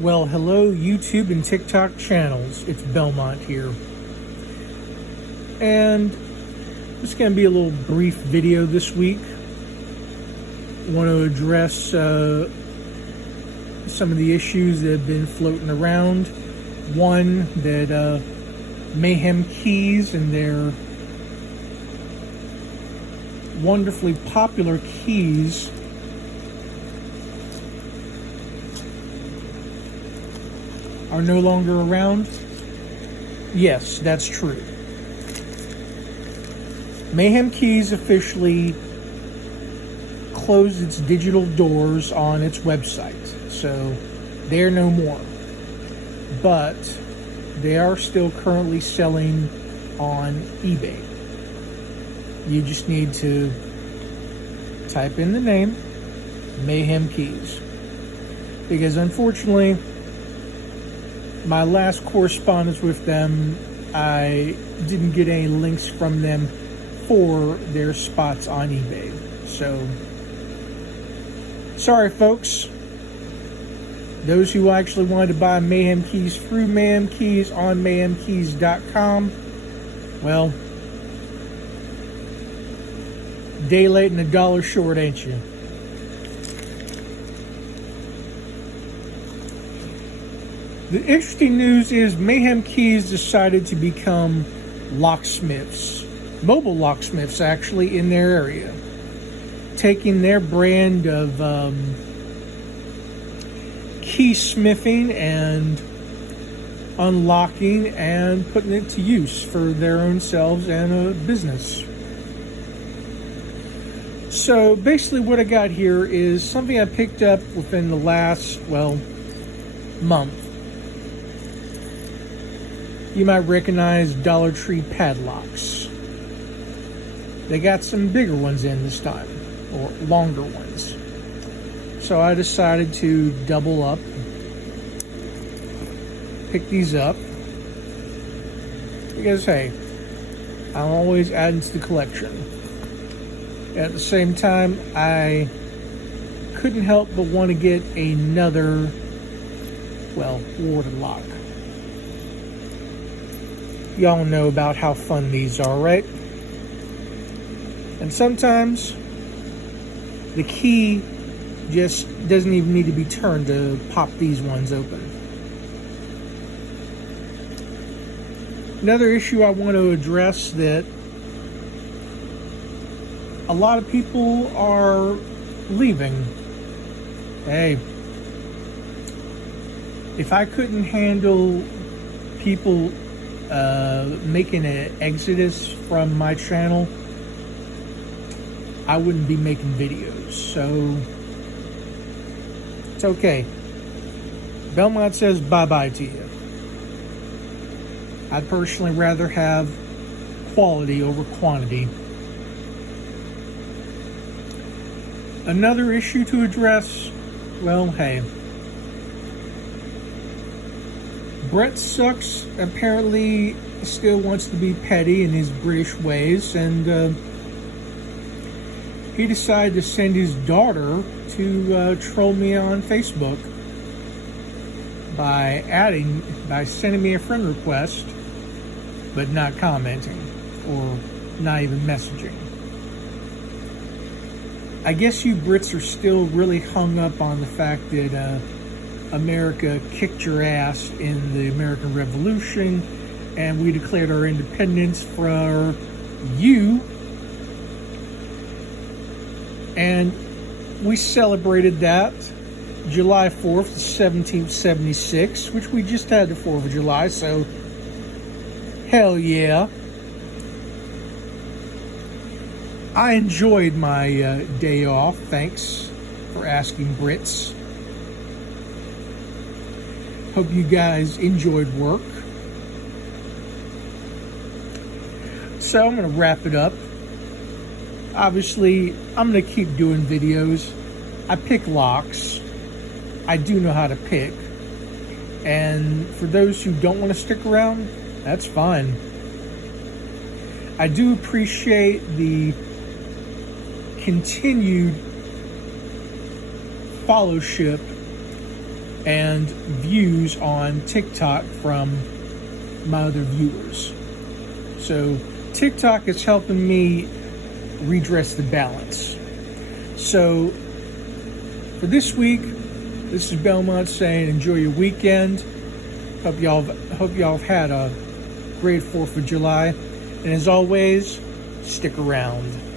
Well, hello YouTube and TikTok channels. It's Belmont here. And this is going to be a little brief video this week. I want to address some of the issues that have been floating around. One, that Mayhem Keys and their wonderfully popular keys are no longer around. Yes, that's true. Mayhem Keys officially closed its digital doors on its website, so they're no more. But they are still currently selling on eBay. You just need to type in the name Mayhem Keys, because unfortunately my last correspondence with them, I didn't get any links from them for their spots on eBay. So, sorry folks. Those who actually wanted to buy Mayhem Keys through Mayhem Keys on mayhemkeys.com, well, day late and a dollar short, ain't you? The interesting news is Mayhem Keys decided to become locksmiths, mobile locksmiths actually, in their area, taking their brand of key smithing and unlocking and putting it to use for their own selves and a business. So basically what I got here is something I picked up within the last, month. You might recognize Dollar Tree padlocks. They got some bigger ones in this time, or longer ones. So I decided to double up, pick these up, because hey, I'm always adding to the collection. At the same time, I couldn't help but want to get another, warded lock. Y'all know about how fun these are, right? And sometimes the key just doesn't even need to be turned to pop these ones open. Another issue I want to address, that a lot of people are leaving. Hey, if I couldn't handle people making an exodus from my channel, I wouldn't be making videos. So it's okay. Belmont says bye-bye to you. I'd personally rather have quality over quantity. Another issue to address, hey, Brett Sucks apparently still wants to be petty in his British ways, and he decided to send his daughter to troll me on Facebook by sending me a friend request, but not commenting or not even messaging. I guess you Brits are still really hung up on the fact that America kicked your ass in the American Revolution and we declared our independence for you. And we celebrated that July 4th, 1776, which we just had the 4th of July, so hell yeah. I enjoyed my day off, thanks for asking, Brits. Hope you guys enjoyed work. So I'm going to wrap it up. Obviously, I'm going to keep doing videos. I pick locks. I do know how to pick. And for those who don't want to stick around, that's fine. I do appreciate the continued followership and views on TikTok from my other viewers. So TikTok is helping me redress the balance. So for this week, this is Belmont saying enjoy your weekend. Hope y'all have had a great 4th of July. And as always, stick around.